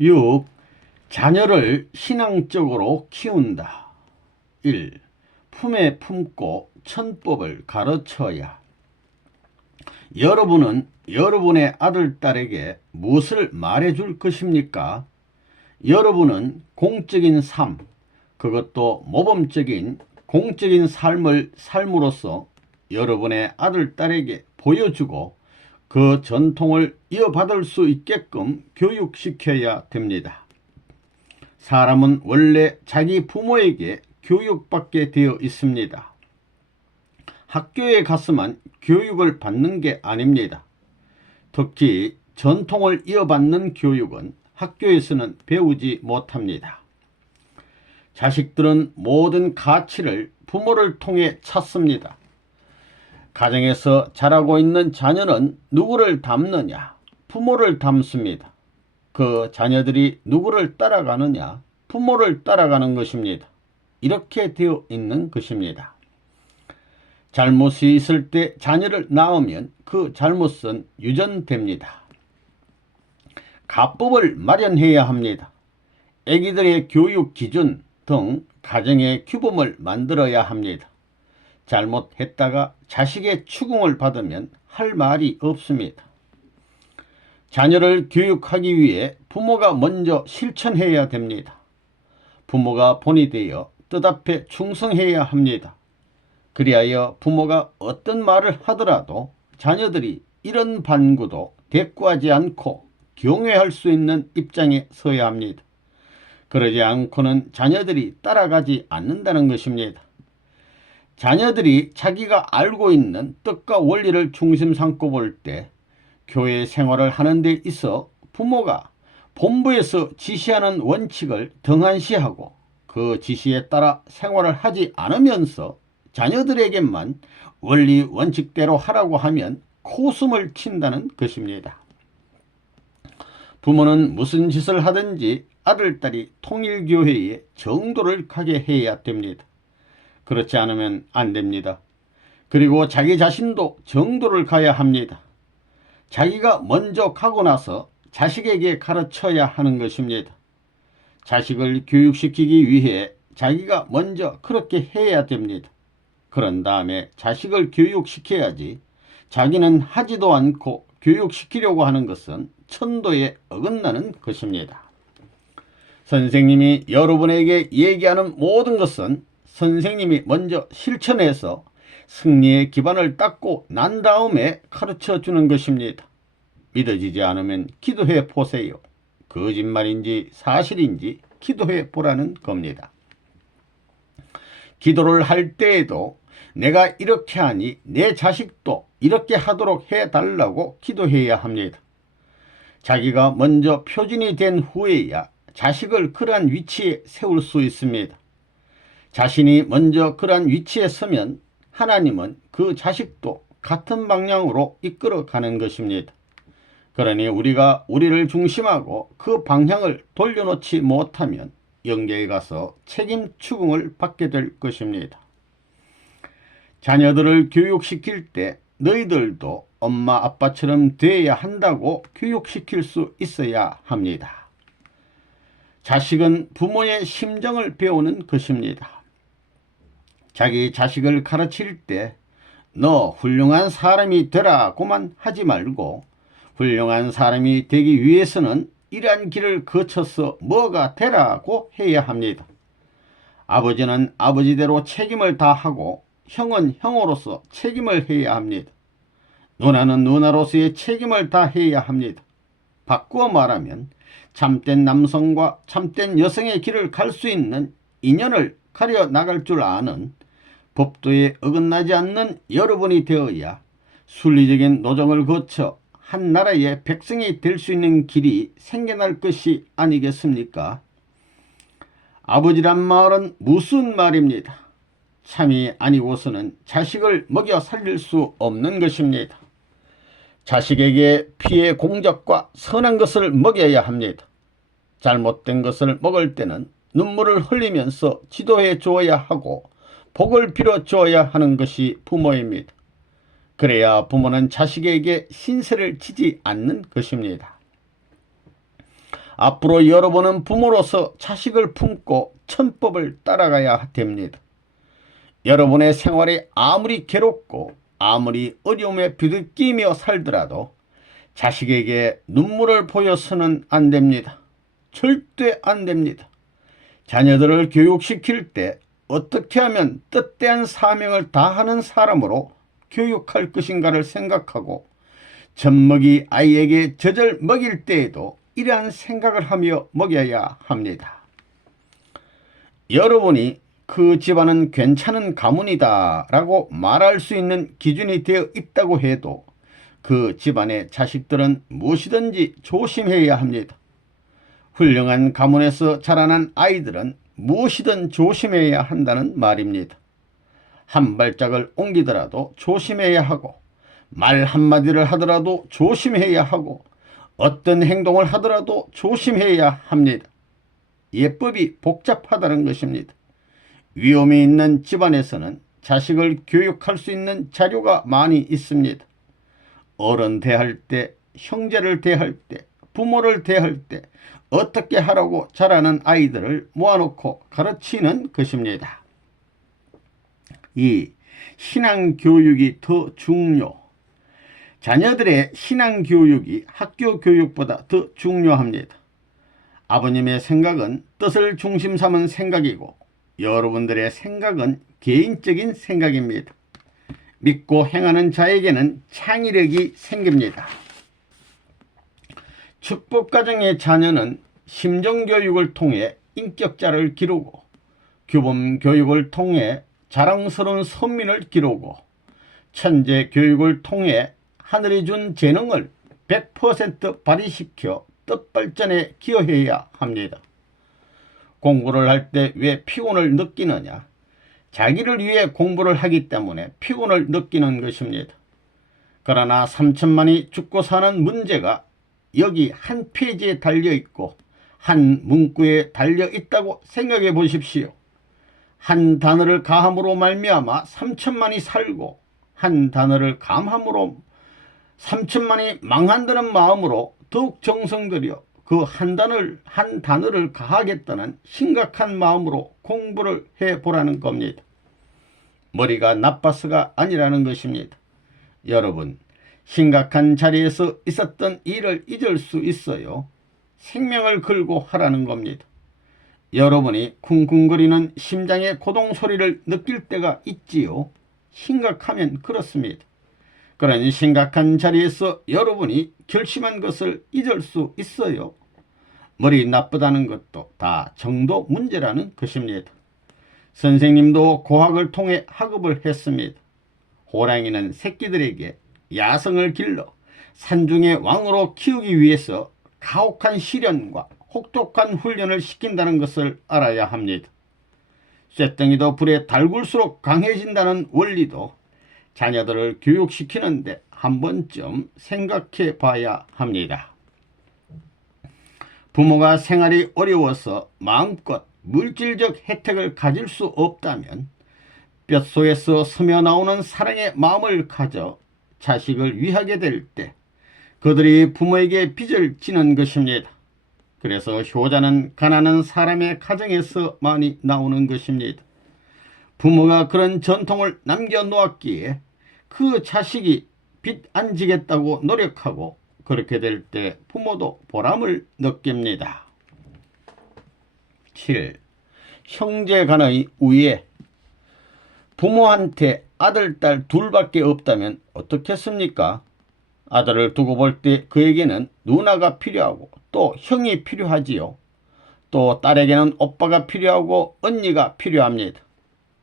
6. 자녀를 신앙적으로 키운다. 1. 품에 품고 천법을 가르쳐야. 여러분은 여러분의 아들, 딸에게 무엇을 말해줄 것입니까? 여러분은 공적인 삶, 그것도 모범적인 공적인 삶을 삶으로써 여러분의 아들, 딸에게 보여주고 그 전통을 이어받을 수 있게끔 교육시켜야 됩니다. 사람은 원래 자기 부모에게 교육받게 되어 있습니다. 학교에 갔으면 교육을 받는 게 아닙니다. 특히 전통을 이어받는 교육은 학교에서는 배우지 못합니다. 자식들은 모든 가치를 부모를 통해 찾습니다. 가정에서 자라고 있는 자녀는 누구를 닮느냐? 부모를 닮습니다. 그 자녀들이 누구를 따라가느냐? 부모를 따라가는 것입니다. 이렇게 되어 있는 것입니다. 잘못이 있을 때 자녀를 낳으면 그 잘못은 유전됩니다. 가법을 마련해야 합니다. 아기들의 교육 기준 등 가정의 규범을 만들어야 합니다. 잘못했다가 자식의 추궁을 받으면 할 말이 없습니다. 자녀를 교육하기 위해 부모가 먼저 실천해야 됩니다. 부모가 본이 되어 뜻 앞에 충성해야 합니다. 그리하여 부모가 어떤 말을 하더라도 자녀들이 이런 반구도 대꾸하지 않고 경외할 수 있는 입장에 서야 합니다. 그러지 않고는 자녀들이 따라가지 않는다는 것입니다. 자녀들이 자기가 알고 있는 뜻과 원리를 중심 삼고 볼 때 교회 생활을 하는 데 있어 부모가 본부에서 지시하는 원칙을 등한시하고 그 지시에 따라 생활을 하지 않으면서 자녀들에게만 원리 원칙대로 하라고 하면 코숨을 친다는 것입니다. 부모는 무슨 짓을 하든지 아들, 딸이 통일교회에 정도를 가게 해야 됩니다. 그렇지 않으면 안 됩니다. 그리고 자기 자신도 정도를 가야 합니다. 자기가 먼저 가고 나서 자식에게 가르쳐야 하는 것입니다. 자식을 교육시키기 위해 자기가 먼저 그렇게 해야 됩니다. 그런 다음에 자식을 교육시켜야지 자기는 하지도 않고 교육시키려고 하는 것은 천도에 어긋나는 것입니다. 선생님이 여러분에게 얘기하는 모든 것은 선생님이 먼저 실천해서 승리의 기반을 닦고 난 다음에 가르쳐 주는 것입니다. 믿어지지 않으면 기도해 보세요. 거짓말인지 사실인지 기도해 보라는 겁니다. 기도를 할 때에도 내가 이렇게 하니 내 자식도 이렇게 하도록 해달라고 기도해야 합니다. 자기가 먼저 표준이 된 후에야 자식을 그러한 위치에 세울 수 있습니다. 자신이 먼저 그러한 위치에 서면 하나님은 그 자식도 같은 방향으로 이끌어가는 것입니다. 그러니 우리가 우리를 중심하고 그 방향을 돌려놓지 못하면 영계에 가서 책임 추궁을 받게 될 것입니다. 자녀들을 교육시킬 때 너희들도 엄마 아빠처럼 돼야 한다고 교육시킬 수 있어야 합니다. 자식은 부모의 심정을 배우는 것입니다. 자기 자식을 가르칠 때 너 훌륭한 사람이 되라고만 하지 말고 훌륭한 사람이 되기 위해서는 이러한 길을 거쳐서 뭐가 되라고 해야 합니다. 아버지는 아버지대로 책임을 다하고 형은 형으로서 책임을 해야 합니다. 누나는 누나로서의 책임을 다해야 합니다. 바꾸어 말하면 참된 남성과 참된 여성의 길을 갈 수 있는 인연을 가려 나갈 줄 아는 법도에 어긋나지 않는 여러분이 되어야 순리적인 노정을 거쳐 한 나라의 백성이 될 수 있는 길이 생겨날 것이 아니겠습니까? 아버지란 말은 무슨 말입니다. 참이 아니고서는 자식을 먹여 살릴 수 없는 것입니다. 자식에게 피의 공적과 선한 것을 먹여야 합니다. 잘못된 것을 먹을 때는 눈물을 흘리면서 지도해 주어야 하고 복을 빌어 주어야 하는 것이 부모입니다. 그래야 부모는 자식에게 신세를 지지 않는 것입니다. 앞으로 여러분은 부모로서 자식을 품고 천법을 따라가야 됩니다. 여러분의 생활이 아무리 괴롭고 아무리 어려움에 부딪히며 살더라도 자식에게 눈물을 보여서는 안 됩니다. 절대 안 됩니다. 자녀들을 교육시킬 때 어떻게 하면 뜻대한 사명을 다하는 사람으로 교육할 것인가를 생각하고 젖먹이 아이에게 젖을 먹일 때에도 이러한 생각을 하며 먹여야 합니다. 여러분이 그 집안은 괜찮은 가문이다 라고 말할 수 있는 기준이 되어 있다고 해도 그 집안의 자식들은 무엇이든지 조심해야 합니다. 훌륭한 가문에서 자라난 아이들은 무엇이든 조심해야 한다는 말입니다. 한 발짝을 옮기더라도 조심해야 하고 말 한마디를 하더라도 조심해야 하고 어떤 행동을 하더라도 조심해야 합니다. 예법이 복잡하다는 것입니다. 위험이 있는 집안에서는 자식을 교육할 수 있는 자료가 많이 있습니다. 어른 대할 때, 형제를 대할 때, 부모를 대할 때 어떻게 하라고 자라는 아이들을 모아놓고 가르치는 것입니다. 이 신앙교육이 더 중요. 자녀들의 신앙교육이 학교 교육보다 더 중요합니다. 아버님의 생각은 뜻을 중심 삼은 생각이고 여러분들의 생각은 개인적인 생각입니다. 믿고 행하는 자에게는 창의력이 생깁니다. 축복가정의 자녀는 심정교육을 통해 인격자를 기르고 규범교육을 통해 자랑스러운 선민을 기르고 천재교육을 통해 하늘이 준 재능을 100% 발휘시켜 뜻발전에 기여해야 합니다. 공부를 할 때 왜 피곤을 느끼느냐? 자기를 위해 공부를 하기 때문에 피곤을 느끼는 것입니다. 그러나 3천만이 죽고 사는 문제가 여기 한 페이지에 달려있고 한 문구에 달려있다고 생각해 보십시오. 한 단어를 가함으로 말미암아 3천만이 살고 한 단어를 감함으로 3천만이 망한다는 마음으로 더욱 정성 들여 그 한 단어를 가하겠다는 심각한 마음으로 공부를 해보라는 겁니다. 머리가 나빠서가 아니라는 것입니다. 여러분, 심각한 자리에서 있었던 일을 잊을 수 있어요. 생명을 걸고 하라는 겁니다. 여러분이 쿵쿵거리는 심장의 고동 소리를 느낄 때가 있지요. 심각하면 그렇습니다. 그러니 심각한 자리에서 여러분이 결심한 것을 잊을 수 있어요. 머리 나쁘다는 것도 다 정도 문제라는 것입니다. 선생님도 고학을 통해 학업을 했습니다. 호랑이는 새끼들에게 야성을 길러 산중의 왕으로 키우기 위해서 가혹한 시련과 혹독한 훈련을 시킨다는 것을 알아야 합니다. 쇳덩이도 불에 달굴수록 강해진다는 원리도 자녀들을 교육시키는데 한 번쯤 생각해 봐야 합니다. 부모가 생활이 어려워서 마음껏 물질적 혜택을 가질 수 없다면 뼛속에서 스며 나오는 사랑의 마음을 가져 자식을 위하게 될 때 그들이 부모에게 빚을 지는 것입니다. 그래서 효자는 가난한 사람의 가정에서 많이 나오는 것입니다. 부모가 그런 전통을 남겨놓았기에 그 자식이 빚 안 지겠다고 노력하고 그렇게 될 때 부모도 보람을 느낍니다. 7. 형제 간의 우애. 부모한테 아들, 딸 둘밖에 없다면 어떻겠습니까? 아들을 두고 볼 때 그에게는 누나가 필요하고 또 형이 필요하지요. 또 딸에게는 오빠가 필요하고 언니가 필요합니다.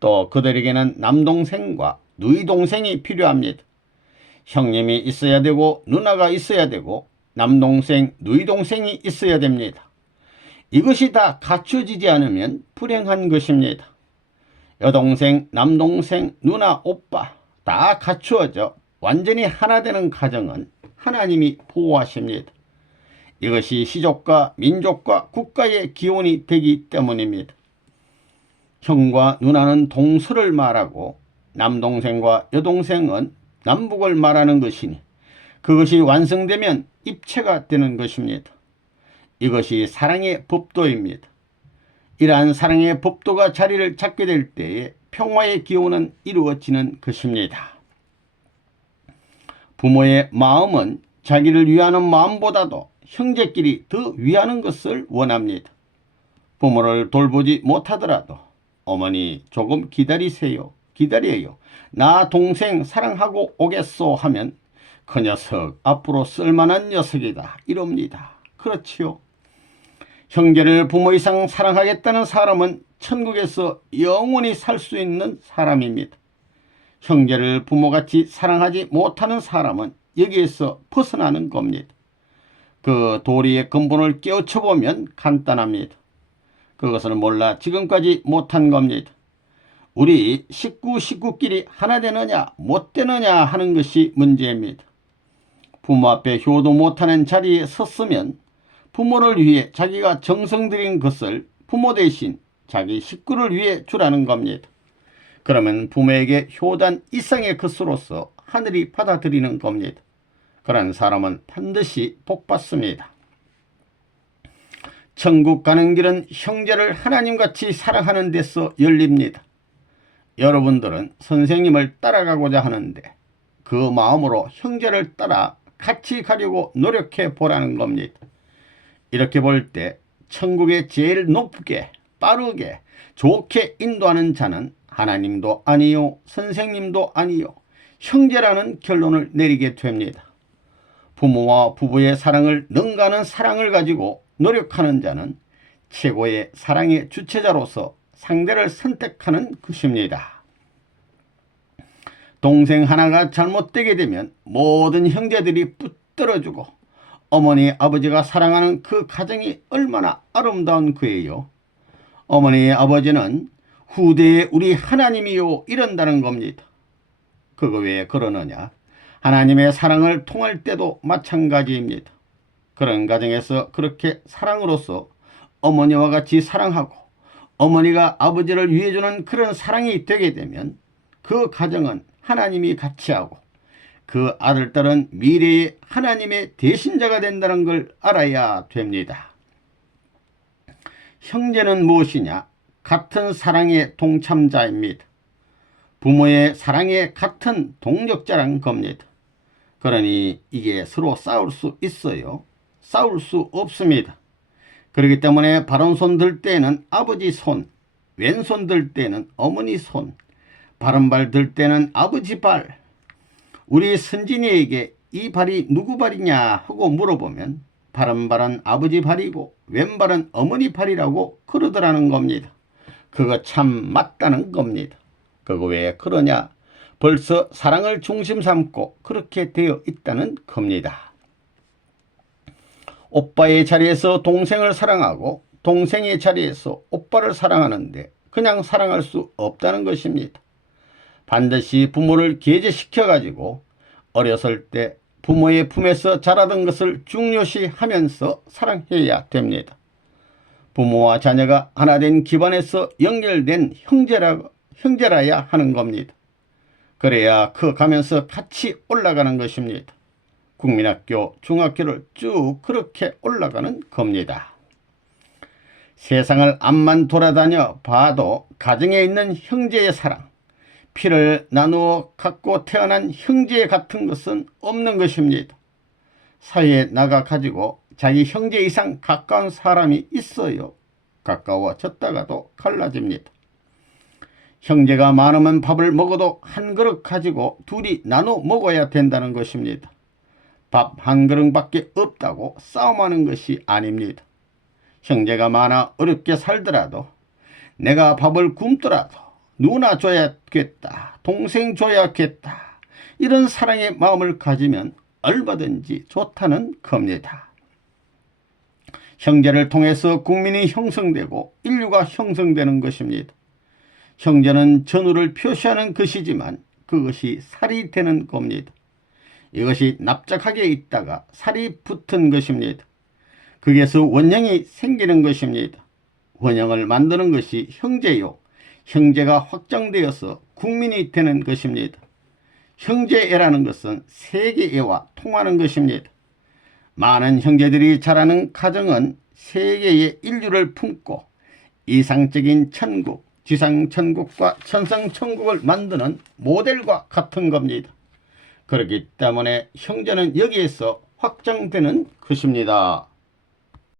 또 그들에게는 남동생과 누이동생이 필요합니다. 형님이 있어야 되고 누나가 있어야 되고 남동생, 누이동생이 있어야 됩니다. 이것이 다 갖춰지지 않으면 불행한 것입니다. 여동생, 남동생, 누나, 오빠 다 갖추어져 완전히 하나 되는 가정은 하나님이 보호하십니다. 이것이 시족과 민족과 국가의 기원이 되기 때문입니다. 형과 누나는 동서를 말하고 남동생과 여동생은 남북을 말하는 것이니 그것이 완성되면 입체가 되는 것입니다. 이것이 사랑의 법도입니다. 이러한 사랑의 법도가 자리를 잡게 될 때에 평화의 기원은 이루어지는 것입니다. 부모의 마음은 자기를 위하는 마음보다도 형제끼리 더 위하는 것을 원합니다. 부모를 돌보지 못하더라도 어머니 조금 기다리세요. 기다려요. 나 동생 사랑하고 오겠소 하면 그 녀석 앞으로 쓸만한 녀석이다 이럽니다. 그렇지요. 형제를 부모 이상 사랑하겠다는 사람은 천국에서 영원히 살 수 있는 사람입니다. 형제를 부모같이 사랑하지 못하는 사람은 여기에서 벗어나는 겁니다. 그 도리의 근본을 깨우쳐보면 간단합니다. 그것을 몰라 지금까지 못한 겁니다. 우리 식구끼리 하나 되느냐 못 되느냐 하는 것이 문제입니다. 부모 앞에 효도 못하는 자리에 섰으면 부모를 위해 자기가 정성 들인 것을 부모 대신 자기 식구를 위해 주라는 겁니다. 그러면 부모에게 효단 이상의 것으로서 하늘이 받아들이는 겁니다. 그런 사람은 반드시 복받습니다. 천국 가는 길은 형제를 하나님같이 사랑하는 데서 열립니다. 여러분들은 선생님을 따라가고자 하는데 그 마음으로 형제를 따라 같이 가려고 노력해 보라는 겁니다. 이렇게 볼 때 천국에 제일 높게 빠르게 좋게 인도하는 자는 하나님도 아니요 선생님도 아니요 형제라는 결론을 내리게 됩니다. 부모와 부부의 사랑을 능가하는 사랑을 가지고 노력하는 자는 최고의 사랑의 주체자로서 상대를 선택하는 것입니다. 동생 하나가 잘못되게 되면 모든 형제들이 붙들어주고 어머니 아버지가 사랑하는 그 가정이 얼마나 아름다운 거예요. 어머니 아버지는 후대에 우리 하나님이요 이런다는 겁니다. 그거 왜 그러느냐. 하나님의 사랑을 통할 때도 마찬가지입니다. 그런 가정에서 그렇게 사랑으로서 어머니와 같이 사랑하고 어머니가 아버지를 위해주는 그런 사랑이 되게 되면 그 가정은 하나님이 같이 하고 그 아들딸은 미래의 하나님의 대신자가 된다는 걸 알아야 됩니다. 형제는 무엇이냐? 같은 사랑의 동참자입니다. 부모의 사랑에 같은 동력자란 겁니다. 그러니 이게 서로 싸울 수 있어요? 싸울 수 없습니다. 그렇기 때문에 바른손 들 때는 아버지 손, 왼손 들 때는 어머니 손, 바른발 들 때는 아버지 발. 우리 선진이에게 이 발이 누구 발이냐 하고 물어보면 바른발은 아버지 발이고 왼발은 어머니 발이라고 그러더라는 겁니다. 그거 참 맞다는 겁니다. 그거 왜 그러냐? 벌써 사랑을 중심 삼고 그렇게 되어 있다는 겁니다. 오빠의 자리에서 동생을 사랑하고 동생의 자리에서 오빠를 사랑하는데 그냥 사랑할 수 없다는 것입니다. 반드시 부모를 계제시켜 가지고 어렸을 때 부모의 품에서 자라던 것을 중요시 하면서 사랑해야 됩니다. 부모와 자녀가 하나 된 기반에서 연결된 형제라야 하는 겁니다. 그래야 커가면서 같이 올라가는 것입니다. 국민학교, 중학교를 쭉 그렇게 올라가는 겁니다. 세상을 앞만 돌아다녀 봐도 가정에 있는 형제의 사랑, 피를 나누어 갖고 태어난 형제 같은 것은 없는 것입니다. 사회에 나가 가지고 자기 형제 이상 가까운 사람이 있어요. 가까워졌다가도 갈라집니다. 형제가 많으면 밥을 먹어도 한 그릇 가지고 둘이 나눠 먹어야 된다는 것입니다. 밥 한 그릇밖에 없다고 싸움하는 것이 아닙니다. 형제가 많아 어렵게 살더라도 내가 밥을 굶더라도 누나 줘야겠다, 동생 줘야겠다, 이런 사랑의 마음을 가지면 얼마든지 좋다는 겁니다. 형제를 통해서 국민이 형성되고 인류가 형성되는 것입니다. 형제는 전우를 표시하는 것이지만 그것이 살이 되는 겁니다. 이것이 납작하게 있다가 살이 붙은 것입니다. 거기에서 원형이 생기는 것입니다. 원형을 만드는 것이 형제요. 형제가 확장되어서 국민이 되는 것입니다. 형제애라는 것은 세계애와 통하는 것입니다. 많은 형제들이 자라는 가정은 세계의 인류를 품고 이상적인 천국, 지상천국과 천상천국을 만드는 모델과 같은 겁니다. 그렇기 때문에 형제는 여기에서 확장되는 것입니다.